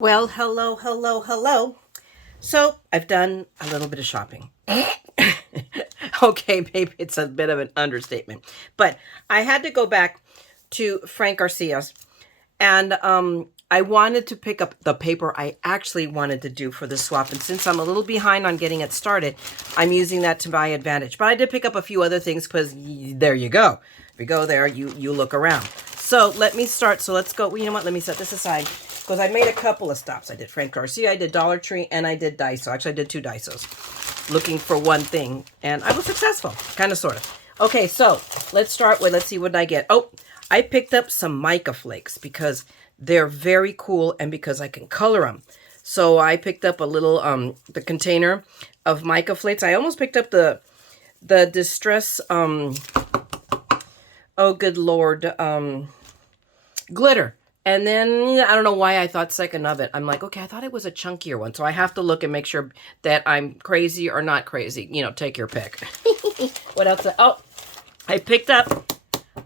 Well, hello, hello, hello. So I've done a little bit of shopping. Okay, maybe it's a bit of an understatement, but I had to go back to Frank Garcia's, and I wanted to pick up the paper I actually wanted to do for the swap. And since I'm a little behind on getting it started, I'm using that to my advantage. But I did pick up a few other things because there you go. If you go there, you look around. So let me start. So let's go. Well, you know what? Let me set this aside because I made a couple of stops. I did Frank Garcia, I did Dollar Tree, and I did Daiso. Actually, I did 2 Daisos looking for one thing, and I was successful, kind of, sort of. Okay, so let's start with, let's see what I get. Oh, I picked up some mica flakes because they're very cool and because I can color them. So I picked up a little, the container of mica flakes. I almost picked up the Distress, oh good Lord, glitter. And then, I don't know why I thought second of it. I'm like, okay, I thought it was a chunkier one. So I have to look and make sure that I'm crazy or not crazy. You know, take your pick. What else? Oh, I picked up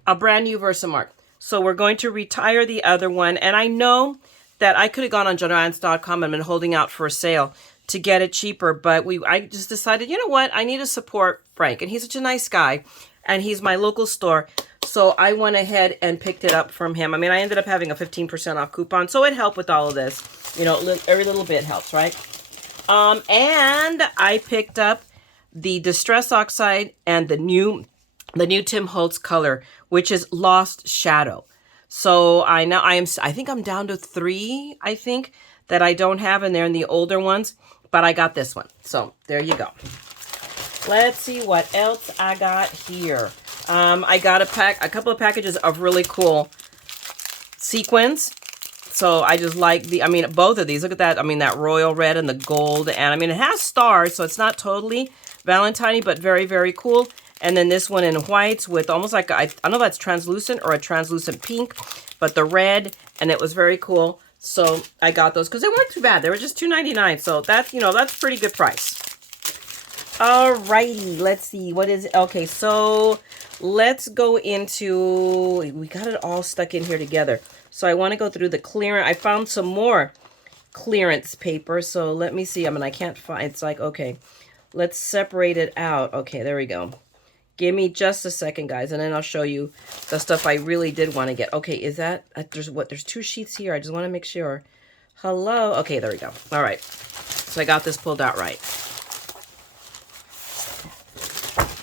a brand new Versamark. So we're going to retire the other one. And I know that I could have gone on Joann's.com and been holding out for a sale to get it cheaper. But I just decided, you know what? I need to support Frank. And he's such a nice guy. And he's my local store. So I went ahead and picked it up from him. I mean, I ended up having a 15% off coupon. So it helped with all of this. You know, every little bit helps, right? And I picked up the Distress Oxide and the new Tim Holtz color, which is Lost Shadow. So I think I'm down to 3, I think, that I don't have, and they're in the older ones. But I got this one. So there you go. Let's see what else I got here. I got a couple of packages of really cool sequins. So I just like both of these. Look at that. I mean, that royal red and the gold. And I mean, it has stars, so it's not totally Valentine-y, but very, very cool. And then this one in whites with almost like, I don't know if that's translucent or a translucent pink, but the red, and it was very cool. So I got those because they weren't too bad. They were just $2.99. So that's, that's a pretty good price. Alrighty, let's see, what is it? Okay, so let's go into, we got it all stuck in here together. So I want to go through the clearance. I found some more clearance paper. So let me see. I mean, I can't find, it's like, okay, let's separate it out. Okay, there we go. Give me just a second, guys, and then I'll show you the stuff I really did want to get. Okay, is that, there's 2 sheets here. I just want to make sure. Hello. Okay, there we go. All right. So I got this pulled out right.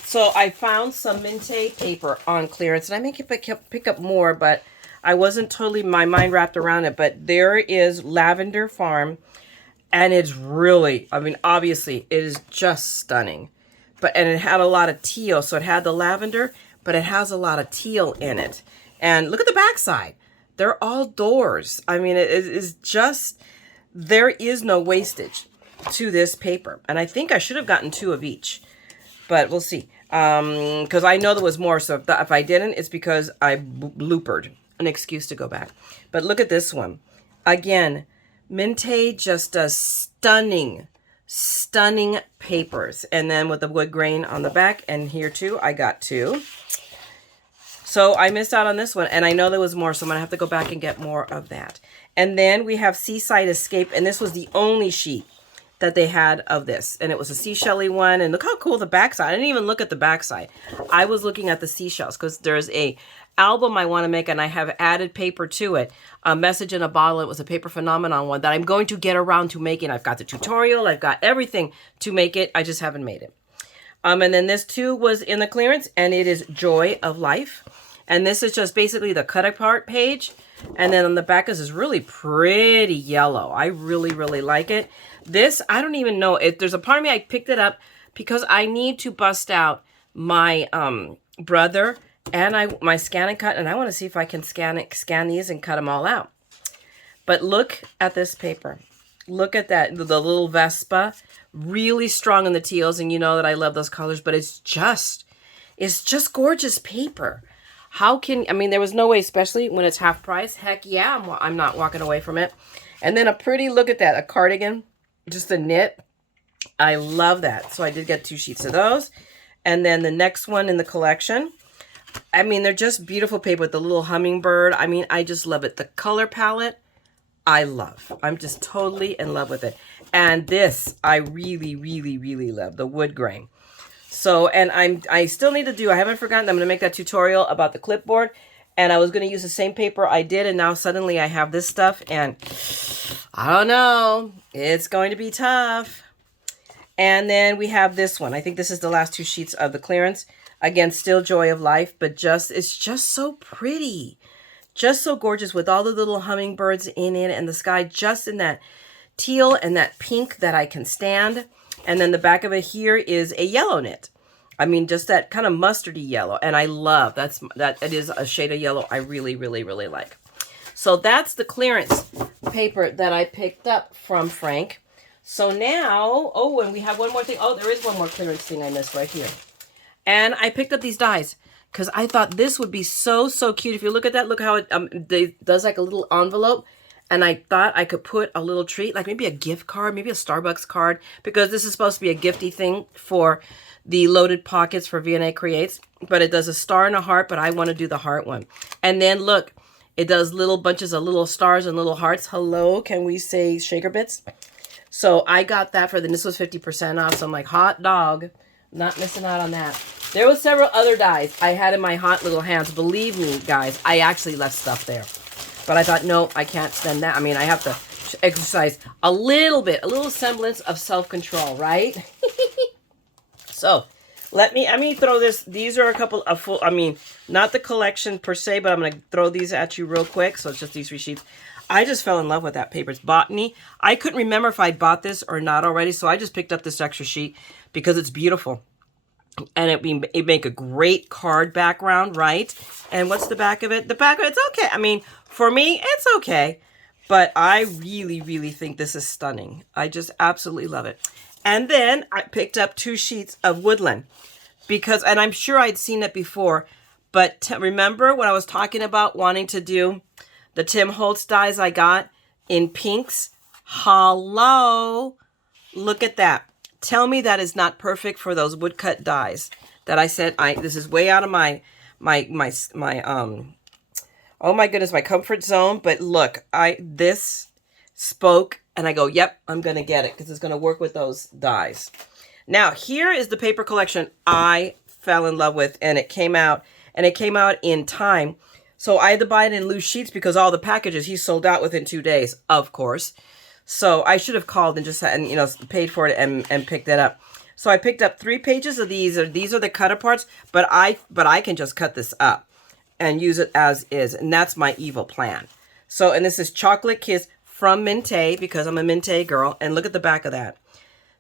So I found some Minte paper on clearance, and I may pick up more, but I wasn't totally, my mind wrapped around it. But there is Lavender Farm, and it's really, I mean, obviously, it is just stunning. And it had a lot of teal, so it had the lavender, but it has a lot of teal in it. And look at the backside. They're all doors. I mean, it is just, there is no wastage to this paper. And I think I should have gotten 2 of each, but we'll see. Because I know there was more, so if I didn't, it's because I bloopered. An excuse to go back. But look at this one. Again, Minte just does stunning papers. And then with the wood grain on the back, and here too, I got 2. So I missed out on this one, and I know there was more, so I'm going to have to go back and get more of that. And then we have Seaside Escape, and this was the only sheet that they had of this, and it was a seashell-y one. And look how cool the backside. I didn't even look at the backside. I was looking at the seashells because there's a album I want to make, and I have added paper to it. A Message in a Bottle. It was a Paper Phenomenon one that I'm going to get around to making. I've got the tutorial. I've got everything to make it. I just haven't made it. And then this too was in the clearance, and it is Joy of Life. And this is just basically the cut apart page. And then on the back is this really pretty yellow. I really, really like it. This, I don't even know. There's a part of me, I picked it up because I need to bust out my brother and my scan and cut. And I want to see if I can scan these and cut them all out. But look at this paper. Look at that. The little Vespa. Really strong in the teals. And you know that I love those colors. But it's just gorgeous paper. I mean, there was no way, especially when it's half price. Heck yeah, I'm not walking away from it. And then a pretty, look at that, a cardigan, just a knit. I love that. So I did get 2 sheets of those. And then the next one in the collection, I mean, they're just beautiful paper with the little hummingbird. I mean, I just love it. The color palette, I love. I'm just totally in love with it. And this, I really, really, really love, the wood grain. So, and I still need to do, I haven't forgotten, I'm going to make that tutorial about the clipboard. And I was going to use the same paper I did, and now suddenly I have this stuff, and I don't know, it's going to be tough. And then we have this one. I think this is the last 2 sheets of the clearance. Again, still Joy of Life, but just, it's just so pretty. Just so gorgeous with all the little hummingbirds in it and the sky just in that teal and that pink that I can stand. And then the back of it here is a yellow knit. I mean, just that kind of mustardy yellow. And I love, that it is a shade of yellow I really, really, really like. So that's the clearance paper that I picked up from Frank. So now, oh, and we have one more thing. Oh, there is one more clearance thing I missed right here. And I picked up these dies because I thought this would be so, so cute. If you look at that, look how it does like a little envelope. And I thought I could put a little treat, like maybe a gift card, maybe a Starbucks card, because this is supposed to be a gifty thing for the loaded pockets for Verne Creates. But it does a star and a heart, but I want to do the heart one. And then look, it does little bunches of little stars and little hearts. Hello, can we say shaker bits? So I got that for this was 50% off. So I'm like, hot dog, not missing out on that. There was several other dies I had in my hot little hands. Believe me, guys, I actually left stuff there. But I thought, no, I can't spend that. I mean, I have to exercise a little semblance of self-control, right? So, let me throw this. These are a couple of full, I mean, not the collection per se, but I'm going to throw these at you real quick. So, it's just these 3 sheets. I just fell in love with that paper. It's Botany. I couldn't remember if I bought this or not already, so I just picked up this extra sheet because it's beautiful. And it make a great card background, right? And what's the back of it? The back of it's okay. I mean, for me, it's okay. But I really, really think this is stunning. I just absolutely love it. And then I picked up 2 sheets of Woodland. Because, and I'm sure I'd seen it before. But remember when I was talking about wanting to do the Tim Holtz dies I got in pinks? Hello. Look at that. Tell me that is not perfect for those woodcut dies that I said, this is way out of my oh my goodness, my comfort zone. But look, this spoke and I go, yep, I'm going to get it because it's going to work with those dies. Now, here is the paper collection I fell in love with, and it came out in time. So I had to buy it in loose sheets because all the packages he sold out within 2 days, of course. So I should have called and just paid for it and picked it up. So I picked up 3 pages of these. These are the cut aparts, but I can just cut this up and use it as is, and that's my evil plan. So, and this is Chocolate Kiss from Mintay because I'm a Mintay girl, and look at the back of that.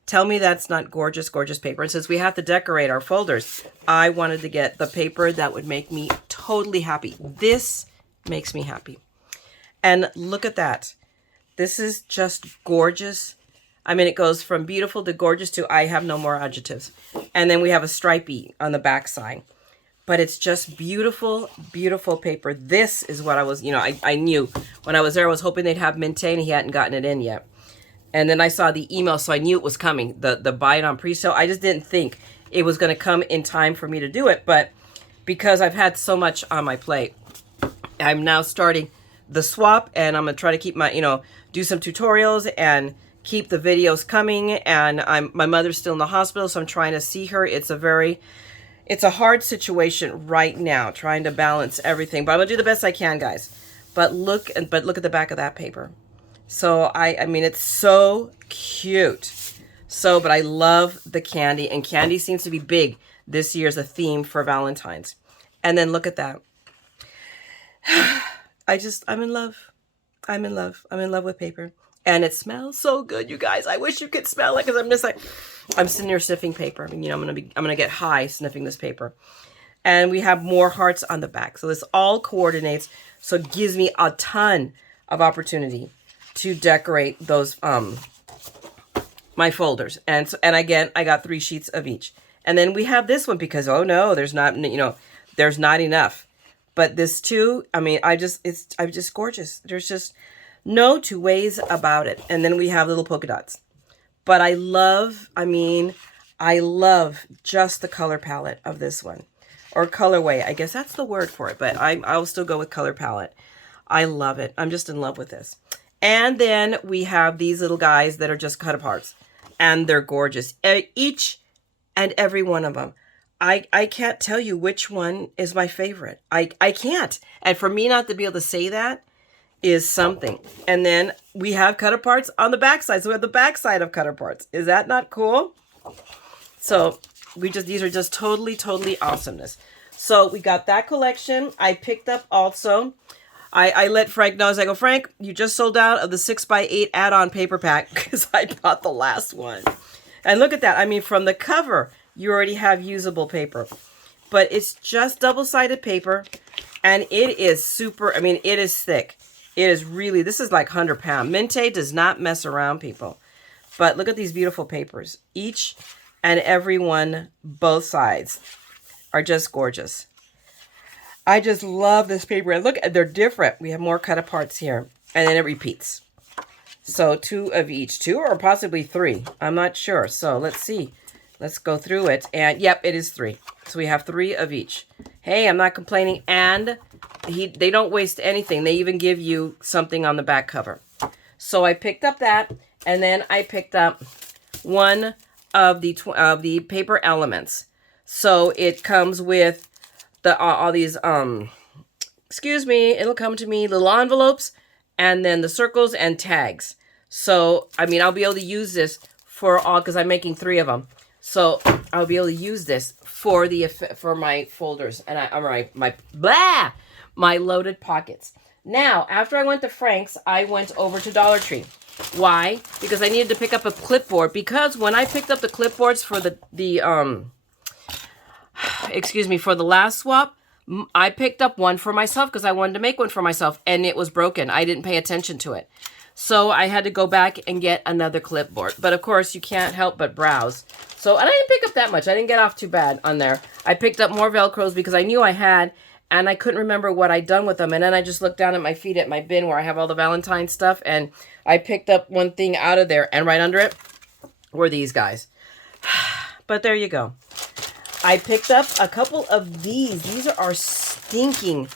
Tell me that's not gorgeous, gorgeous paper. And since we have to decorate our folders, I wanted to get the paper that would make me totally happy. This makes me happy. And look at that. This is just gorgeous. I mean, it goes from beautiful to gorgeous to I have no more adjectives. And then we have a stripey on the back side. But it's just beautiful, beautiful paper. This is what I was, I knew when I was there, I was hoping they'd have Mintay and he hadn't gotten it in yet. And then I saw the email, so I knew it was coming, the buy it on pre-sale. I just didn't think it was going to come in time for me to do it. But because I've had so much on my plate, I'm now starting the swap, and I'm going to try to keep my, do some tutorials and keep the videos coming. And my mother's still in the hospital, so I'm trying to see her. It's a hard situation right now, trying to balance everything. But I'm going to do the best I can, guys. But look at the back of that paper. So, I mean, it's so cute. So, but I love the candy. And candy seems to be big this year as a theme for Valentine's. And then look at that. I'm in love. I'm in love. I'm in love with paper. And it smells so good, you guys. I wish you could smell it because I'm just like, I'm sitting here sniffing paper. I mean, I'm gonna get high sniffing this paper. And we have more hearts on the back. So this all coordinates. So it gives me a ton of opportunity to decorate those my folders. And again, I got 3 sheets of each. And then we have this one because oh no, there's not enough. But this too, I mean, I'm just gorgeous. There's just no 2 ways about it. And then we have little polka dots. But I love just the color palette of this one. Or colorway, I guess that's the word for it. But I'll still go with color palette. I love it. I'm just in love with this. And then we have these little guys that are just cut aparts. And they're gorgeous. Each and every one of them. I can't tell you which one is my favorite. I can't. And for me not to be able to say that is something. And then we have cut aparts on the backside. So we have the backside of cut aparts. Is that not cool? So these are just totally awesomeness. So we got that collection. I picked up also, I let Frank know. I go, Frank, you just sold out of the 6x8 add-on paper pack because I bought the last one. And look at that. I mean, from the cover, you already have usable paper. But it's just double-sided paper. And it is super, I mean, it is thick. It is really, this is like 100-pound. Minte does not mess around, people. But look at these beautiful papers. Each and every one, both sides, are just gorgeous. I just love this paper. And look, they're different. We have more cut aparts here. And then it repeats. So 2 of each. 2 or possibly 3. I'm not sure. So let's see. Let's go through it. And yep, it is 3. So we have 3 of each. Hey, I'm not complaining. And they don't waste anything. They even give you something on the back cover. So I picked up that. And then I picked up one of the paper elements. So it comes with all these, excuse me, it'll come to me, little envelopes, and then the circles and tags. So, I mean, I'll be able to use this for all, because I'm making 3 of them. So I'll be able to use this for my folders and my loaded pockets. Now, after I went to Frank's, I went over to Dollar Tree. Why? Because I needed to pick up a clipboard. Because when I picked up the clipboards for for the last swap, I picked up one for myself because I wanted to make one for myself, and it was broken. I didn't pay attention to it. So I had to go back and get another clipboard. But of course, you can't help but browse. So, and I didn't pick up that much. I didn't get off too bad on there. I picked up more Velcros because I knew I had, and I couldn't remember what I'd done with them. And then I just looked down at my feet at my bin where I have all the Valentine stuff, and I picked up one thing out of there, and right under it were these guys. But there you go. I picked up a couple of these. These are stinking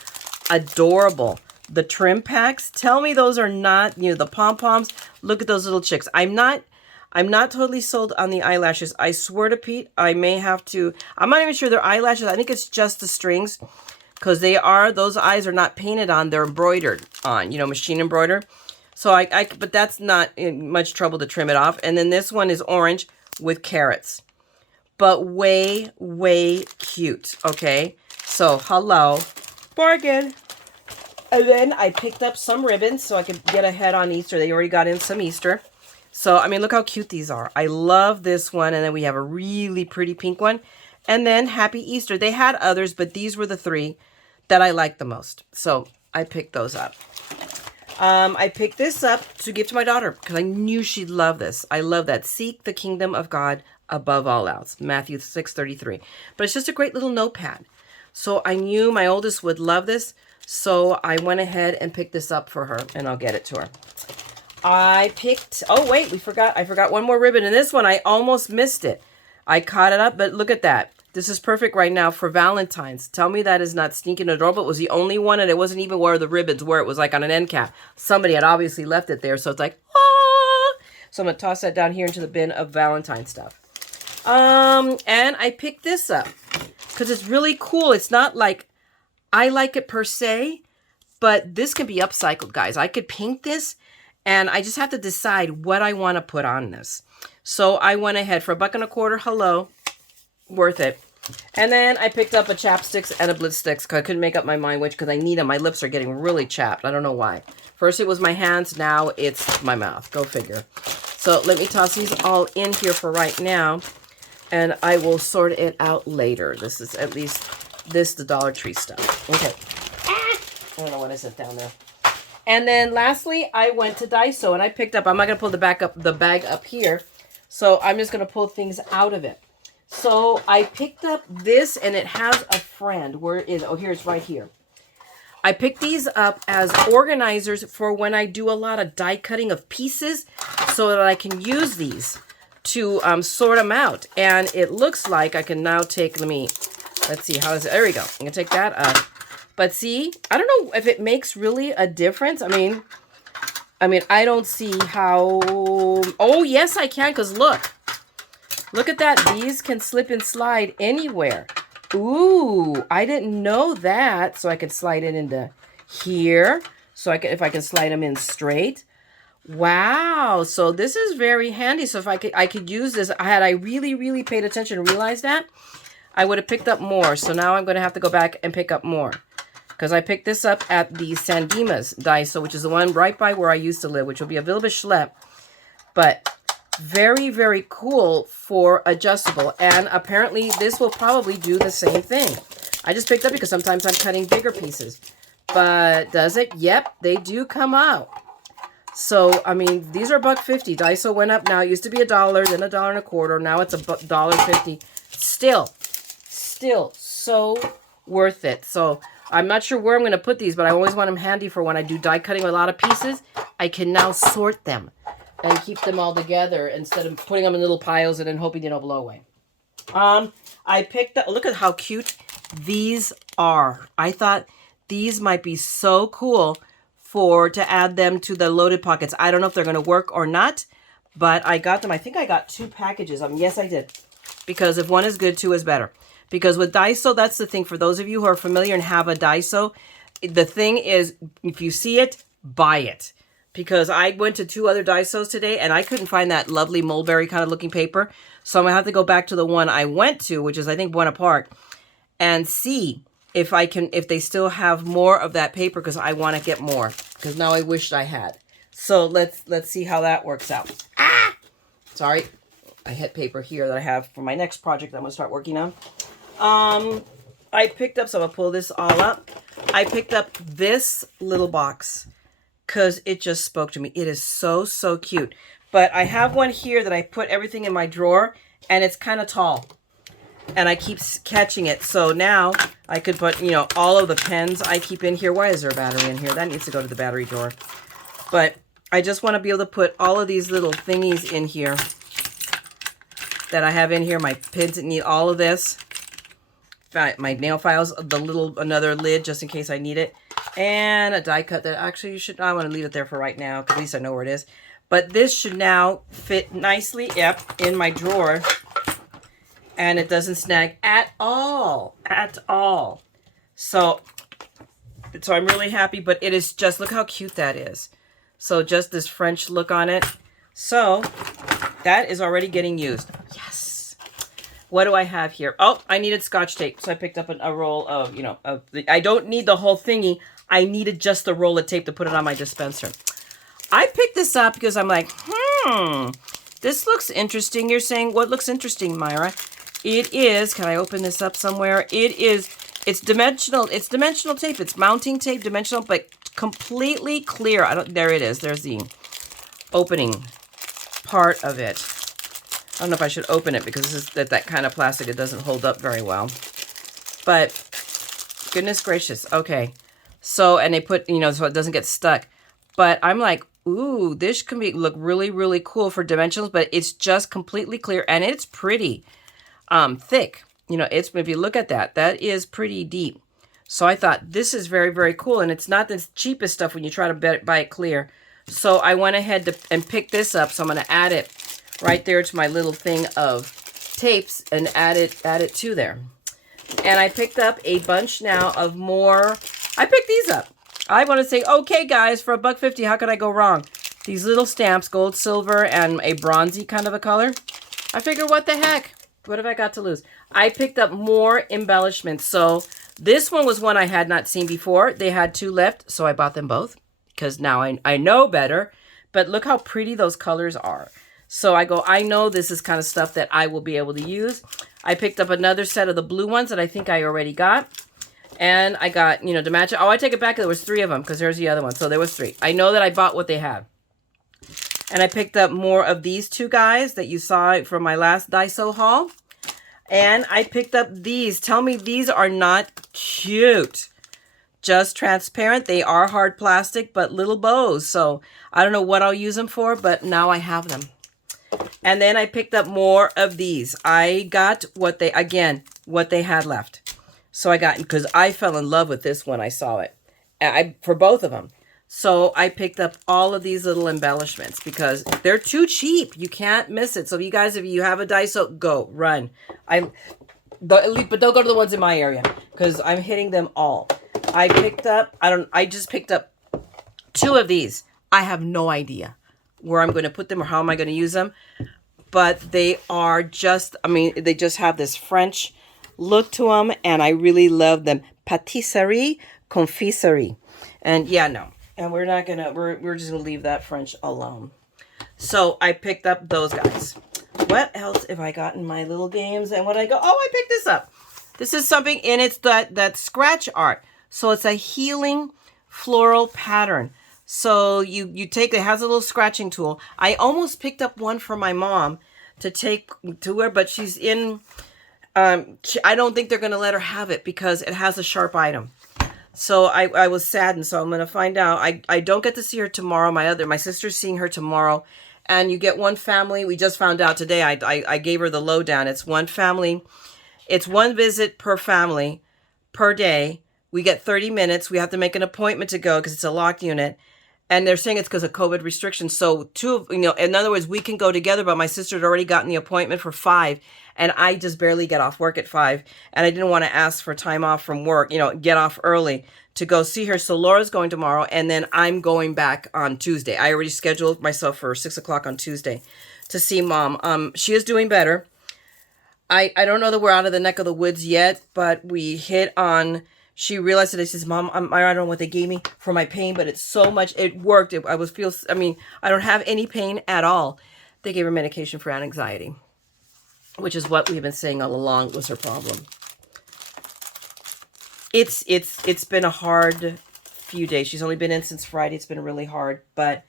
adorable. The trim packs. Tell me those are not, the pom-poms. Look at those little chicks. I'm not totally sold on the eyelashes. I swear to Pete, I may have to. I'm not even sure they're eyelashes. I think it's just the strings, because those eyes are not painted on. They're embroidered on, machine embroidered. So but that's not much trouble to trim it off. And then this one is orange with carrots. But way, way cute, okay? So, hello. Bargain. And then I picked up some ribbons so I could get ahead on Easter. They already got in some Easter. So, I mean, look how cute these are. I love this one. And then we have a really pretty pink one. And then Happy Easter. They had others, but these were the 3 that I liked the most. So, I picked those up. I picked this up to give to my daughter because I knew she'd love this. I love that. Seek the kingdom of God above all else. Matthew 6:33. But it's just a great little notepad. So I knew my oldest would love this. So I went ahead and picked this up for her, and I'll get it to her. I forgot one more ribbon. And this one, I almost missed it. I caught it up, but look at that. This is perfect right now for Valentine's. Tell me that is not stinking adorable. It was the only one, and it wasn't even where the ribbons were. It was like on an end cap. Somebody had obviously left it there, so it's like, ah! So I'm going to toss that down here into the bin of Valentine stuff. And I picked this up because it's really cool. It's not like I like it per se, but this can be upcycled, guys. I could paint this, and I just have to decide what I want to put on this. So I went ahead for $1.25. Hello. Worth it. And then I picked up a chapsticks and a blitz sticks because I couldn't make up my mind which, because I need them. My lips are getting really chapped. I don't know why. First it was my hands. Now it's my mouth. Go figure. So let me toss these all in here for right now. And I will sort it out later. This is at least the Dollar Tree stuff. Okay. I don't know what is it down there. And then lastly, I went to Daiso and I picked up, I'm not going to pull the bag up here. So I'm just going to pull things out of it. So I picked up this, and it has a friend. Where is it? Oh, here it's right here. I picked these up as organizers for when I do a lot of die cutting of pieces so that I can use these to sort them out. And it looks like I can now take, let's see, how is it? There we go. I'm going to take that up. But see, I don't know if it makes really a difference. I mean, I mean, I don't see how... Oh, yes, I can, because look. Look at that. These can slip and slide anywhere. Ooh, I didn't know that. So I could slide it into here. So if I can slide them in straight. Wow. So this is very handy. So if I could use this, had I really paid attention and realized that, I would have picked up more. So now I'm going to have to go back and pick up more. Because I picked this up at the San Dimas Daiso, which is the one right by where I used to live, which will be a little bit schlep. But very cool for adjustable. And apparently this will probably do the same thing. I just picked up because sometimes I'm cutting bigger pieces. But does it? Yep, they do come out. So, I mean, these are $1.50. Daiso went up now. It used to be $1, then $1.25. Now it's $1.50. Still so worth it. So I'm not sure where I'm going to put these, but I always want them handy for when I do die cutting with a lot of pieces. I can now sort them and keep them all together instead of putting them in little piles and then hoping they don't blow away. I picked up, look at how cute these are. I thought these might be so cool to add them to the loaded pockets. I don't know if they're going to work or not, but I got them. I think I got 2 packages. Yes, I did. Because if one is good, 2 is better. Because with Daiso, that's the thing. For those of you who are familiar and have a Daiso, the thing is, if you see it, buy it. Because I went to 2 other Daisos today, and I couldn't find that lovely mulberry kind of looking paper. So I'm going to have to go back to the one I went to, which is, I think, Buena Park, and see if they still have more of that paper, because I want to get more. Because now I wished I had. So let's see how that works out. Ah! Sorry. I hit paper here that I have for my next project I'm going to start working on. I picked up, so I'm going to pull this all up. I picked up this little box because it just spoke to me. It is so cute. But I have one here that I put everything in my drawer, and it's kind of tall. And I keep catching it. So now I could put, all of the pens I keep in here. Why is there a battery in here? That needs to go to the battery drawer. But I just want to be able to put all of these little thingies in here that I have in here. My pins that need all of this. My nail files, another lid just in case I need it. And a die cut that actually I want to leave it there for right now, because at least I know where it is. But this should now fit nicely, in my drawer. And it doesn't snag at all. So I'm really happy, but it is just, look how cute that is. So just this French look on it. So that is already getting used. Yes. What do I have here? Oh, I needed Scotch tape. So I picked up a roll of, I don't need the whole thingy. I needed just the roll of tape to put it on my dispenser. I picked this up because I'm like, this looks interesting. You're saying, what looks interesting, Mayra? It is, can I open this up somewhere? It's dimensional. It's dimensional tape. It's mounting tape, dimensional, but completely clear. There it is. There's the opening part of it. I don't know if I should open it because this is that kind of plastic. It doesn't hold up very well. But goodness gracious. Okay. So, and they put, so it doesn't get stuck. But I'm like, ooh, this can look really cool for dimensionals, but it's just completely clear and it's pretty thick. If you look at that is pretty deep. So I thought this is very cool, and it's not the cheapest stuff when you try to buy it clear. So I went ahead and picked this up. So I'm going to add it right there to my little thing of tapes and add it to there. And I picked up a bunch now of more. I picked these up. I want to say, okay, guys, for $1.50, how could I go wrong? These little stamps, gold, silver, and a bronzy kind of a color. I figure, what the heck? What have I got to lose? I picked up more embellishments. So this one was one I had not seen before. They had 2 left, so I bought them both because now I know better. But look how pretty those colors are. So I know this is kind of stuff that I will be able to use. I picked up another set of the blue ones that I think I already got. And I got, to match it. Oh, I take it back. There was 3 of them because there's the other one. So there was 3. I know that I bought what they had. And I picked up more of these 2 guys that you saw from my last Daiso haul. And I picked up these. Tell me these are not cute. Just transparent. They are hard plastic, but little bows. So I don't know what I'll use them for, but now I have them. And then I picked up more of these. I got what they had left. So I got, because I fell in love with this when I saw it. For both of them. So I picked up all of these little embellishments because they're too cheap. You can't miss it. So if you have a Daiso, go, run. But don't go to the ones in my area because I'm hitting them all. I just picked up 2 of these. I have no idea where I'm going to put them or how am I going to use them. But they are just, they just have this French look to them, and I really love them. Patisserie, confiserie. And yeah, no. And we're just gonna leave that French alone. So I picked up those guys. What else have I got in my little games? And when I go, oh, I picked this up. This is something, and it's that scratch art. So it's a healing floral pattern. So you take, it has a little scratching tool. I almost picked up one for my mom to take to her, but she's in, I don't think they're going to let her have it because it has a sharp item. So I was saddened. So I'm going to find out. I don't get to see her tomorrow. My sister's seeing her tomorrow. And you get one family. We just found out today. I gave her the lowdown. It's one family. It's one visit per family per day. We get 30 minutes. We have to make an appointment to go because it's a locked unit. And they're saying it's because of COVID restrictions. So in other words, we can go together, but my sister had already gotten the appointment for 5. And I just barely get off work at 5. And I didn't want to ask for time off from work, get off early to go see her. So Laura's going tomorrow. And then I'm going back on Tuesday. I already scheduled myself for 6 o'clock on Tuesday to see Mom. She is doing better. I don't know that we're out of the neck of the woods yet, but we hit on... She realized that she says, Mom, I don't know what they gave me for my pain, but it's so much. It worked. I don't have any pain at all. They gave her medication for anxiety, which is what we've been saying all along was her problem. It's been a hard few days. She's only been in since Friday. It's been really hard, but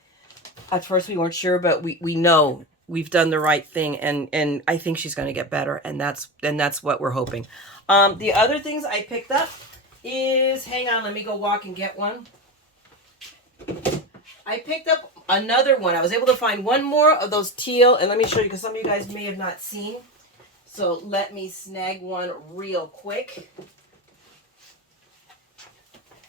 at first we weren't sure, but we know we've done the right thing, and I think she's going to get better, and that's what we're hoping. The other things I picked up is, hang on, let me go walk and get one. I picked up another one. I was able to find one more of those teal, and let me show you because some of you guys may have not seen. So let me snag one real quick.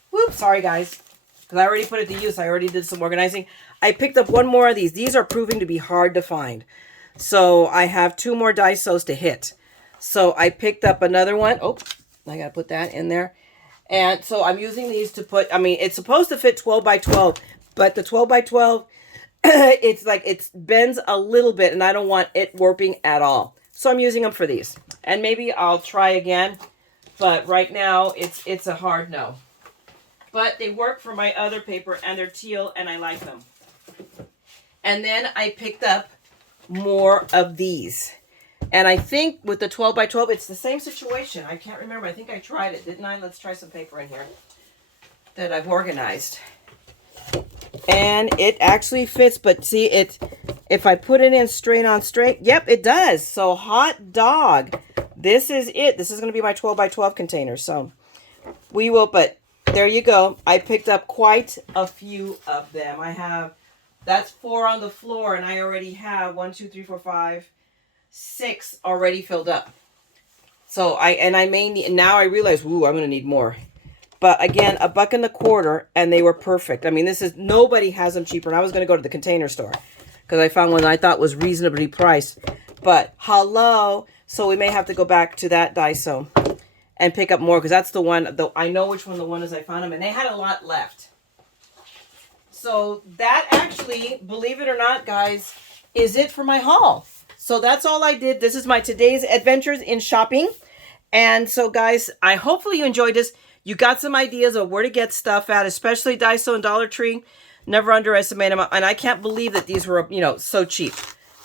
Whoops, sorry guys, because I already put it to use. I already did some organizing. I picked up one more of these. These are proving to be hard to find. So I have 2 more Daisos to hit. So I picked up another one. Oh, I got to put that in there. And so I'm using these to put, it's supposed to fit 12 by 12, but the 12 by 12, it's like it bends a little bit and I don't want it warping at all. So I'm using them for these. And maybe I'll try again, but right now it's a hard no. But they work for my other paper and they're teal and I like them. And then I picked up more of these. And I think with the 12 by 12, it's the same situation. I can't remember. I think I tried it, didn't I? Let's try some paper in here that I've organized. And it actually fits, but see, if I put it in straight on straight, yep, it does. So hot dog. This is it. This is going to be my 12 by 12 container. So we will, but there you go. I picked up quite a few of them. That's 4 on the floor, and I already have 1, 2, 3, 4, 5, 6 already filled up. So I may need, now I realize, ooh, I'm going to need more. But again, $1.25, and they were perfect. Nobody has them cheaper. And I was going to go to the Container Store because I found one I thought was reasonably priced. But hello, so we may have to go back to that Daiso and pick up more because that's the one. I know which one the one is. I found them, and they had a lot left. So that actually, believe it or not, guys, is it for my haul. So that's all I did. This is my today's adventures in shopping. And so, guys, hopefully you enjoyed this. You got some ideas of where to get stuff at, especially Daiso and Dollar Tree. Never underestimate them. And I can't believe that these were, so cheap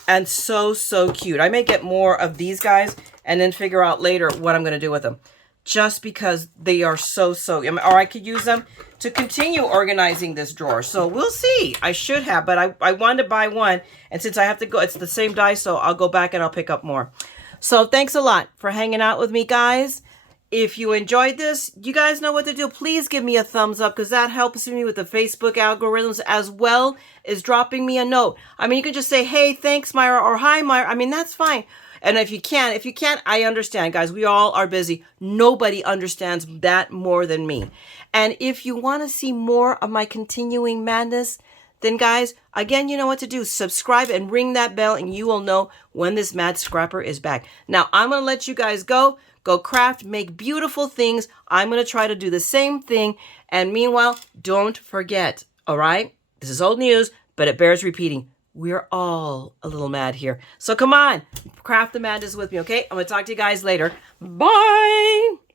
and so cute. I may get more of these guys and then figure out later what I'm going to do with them. Just because they are so, or I could use them to continue organizing this drawer. So we'll see. I should have, but I wanted to buy one. And since I have to go, it's the same Daiso, I'll go back and I'll pick up more. So thanks a lot for hanging out with me, guys. If you enjoyed this, you guys know what to do. Please give me a thumbs up because that helps me with the Facebook algorithms as well as dropping me a note. You can just say, hey, thanks, Mayra, or hi, Mayra. That's fine. And if you can't, I understand, guys. We all are busy. Nobody understands that more than me. And if you want to see more of my continuing madness, then guys, again, you know what to do. Subscribe and ring that bell and you will know when this Mad Scrapper is back. Now, I'm going to let you guys go. Go craft, make beautiful things. I'm going to try to do the same thing. And meanwhile, don't forget, all right? This is old news, but it bears repeating. We're all a little mad here. So come on, craft the madness with me, okay? I'm going to talk to you guys later. Bye!